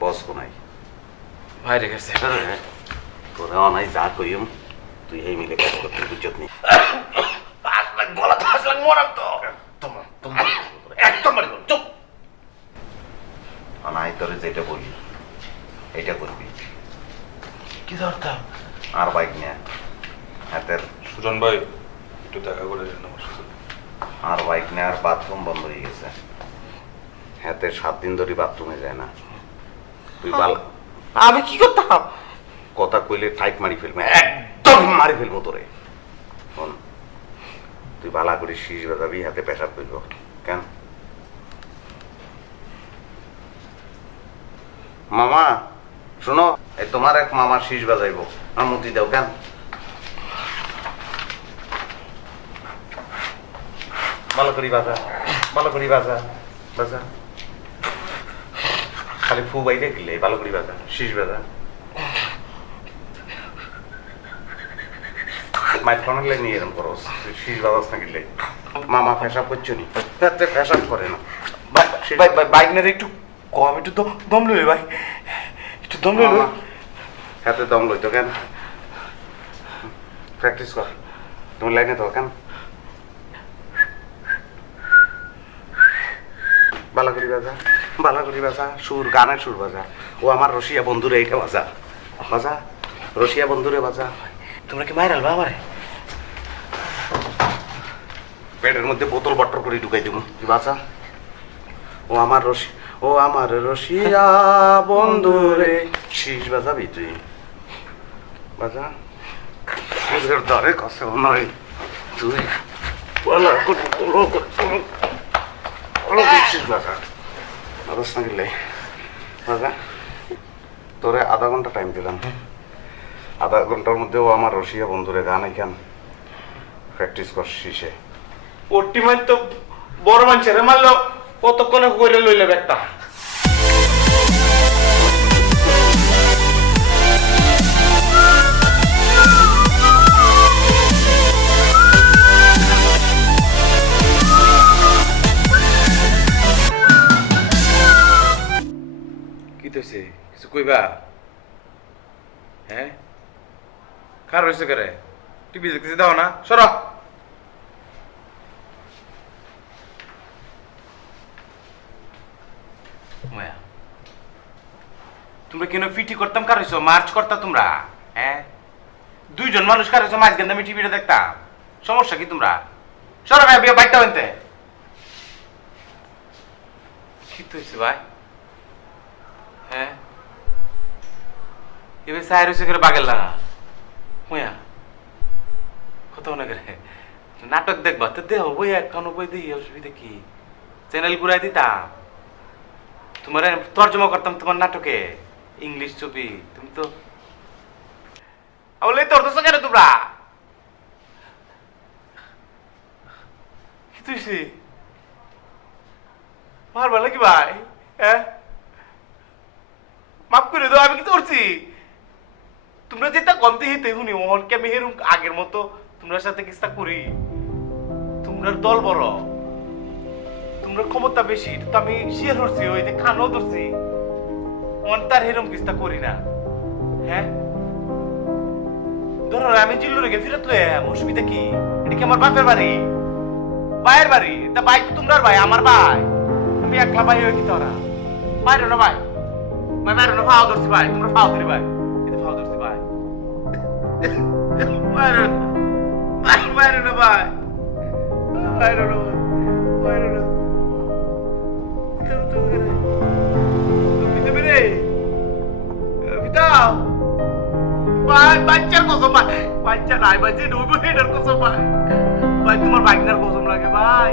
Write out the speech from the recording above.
বস কোনাই বাইরে গেছে। তোরা অনাই যা কইম তুই এই মিলে কাজ করতে বুঝত নি গলা তো আসলাম মরাম তো একদম মারিব চুপ। অনাই তোরে যেটা বলি এইটা করবি। কি ধরতাম? আর বাইক নিয়ে হাতের সুজন ভাই একটু দেখা করে দেন আমার সাথে। আর বাইক নিয়ে আর বাথরুম বন্ধ হয়ে গেছে। হাতে 7 দিন ধরে বাথরুমে যায় না। তুই বাল আমি কি করতাম? কথা কইলে টাইট মারি ফেলবে, একদম মারি ফেলবো তোরে। শোন, তুই বালা করে শীষ বাজাবি, হাতে পেশাব করবো। কেন মামা শোনো, এই তোমার এক মামা শীষ বাজাইবো, অনুমতি দাও। কেন ভালো করি বাজা, ভালো করি বাজা, বাজা খালি ফু বাইরে গেলে ভালো করি বাজা, শীষ বাজা। মাইক ফোনালে নিয়ে এরম করো, শীষ বাজাস না গেলে। মামা পেশাব করছো নি? পেশাব করে না। বাইক না একটু কম, একটু দম লইলে ভাই, একটু দম লইলে। হাতে দম লইতো কেন? প্র্যাকটিস কর, তুমি লাইনে তো কেন? বালা করি বাজা, বালা করি বাজা, সুর, গানের সুর বাজা। ও আমার রসিয়া বন্ধুরে এইটা বাজা, বাজা রসিয়া বন্ধুরে বাজা। তোমরা কি মাইর আলবা আমারে? পেটের মধ্যে বোতল বট্টর করে ঢুকাই দেবো, বাজা। ও আমার ও আমার রসিয়া বন্ধুরে। শীষ বাজাবি তুই, বাজা। সুরের দরে কষে নয় তুই, বলা করে শীষ বাজা, বাজাস না গেলে। বাজা, তোরে আধা ঘন্টা টাইম দিলাম, আধা ঘন্টার মধ্যে ও আমার রসিয়া বন্ধুরে গান এখান প্র্যাকটিস কর শীষে। ওটি মার তো বড় মানুষের মারলো, কতক্ষণে করে লইলে একটা। কি তৈছে? কিছু কইবা? হ্যাঁ, কার হয়েছে করে? টিভি দেখতেছি, দাও না, সরা। তোমরা কেন পিটি করতাম? কার হইছো? মার্চ করতাম তোমরা? হ্যাঁ, 2 জন মানুষ কার হইছো? মাঝ গেন্দা আমি টিভিটা দেখতাম। সমস্যা কি তোমরা? সরা ভাই, বিয়ে বাইকটা বানতে। কি তো হয়েছে ভাই? হ্যাঁ, এবার সাইর হয়েছে করে বাগের লাগা হুয়া কত মনে করে নাটক দেখবা তো দেহ বই একখান বই দিই, অসুবিধা কি? চ্যানেল ঘুরাই দিতাম, তোমার তর্জমা করতাম তোমার নাটকে, ইংলিশ ছবি। তুমি তো বলে তোর তো কেন তোমরা? কি তুই মারবা নাকি ভাই? হ্যাঁ, মাফ করে দাও, আমি কি করছি? তোমরা যেটা কমতে হিতে শুনি ওহনকে আমি হেরুম আগের মতো তোমরা সাথে কিস্তা করি। তোমরা দল বড়, তোমরা ক্ষমতা বেশি, তো আমি শেয়ার করছি, ওই যে খানও ধরছি, মন তার হেরুম কিস্তা করি না। হ্যাঁ, ধরো আমি জিল্লু রেখে ফিরত লয়ে অসুবিধা কি? এটা কি আমার বাপের বাড়ি, ভাইয়ের বাড়ি? তা ভাই তো তোমরার ভাই, আমার ভাই। আমি একলা ভাই হয়ে কি তোরা বাইরে না ভাই? ভাই বাইরে না, ফাও ধরছি ভাই, তোমরা ফাও ধরি ভাই, এটা ফাও ধরছি ভাই। বাইরে বাইরে না ভাই, বাইরে না, বাইরে না। ভাই বাচ্চার কসম ভাই, বাচ্চা নাই ভাই, যে ডুবো এটার কসম ভাই, ভাই তোমার বাইকনার কসম লাগে ভাই।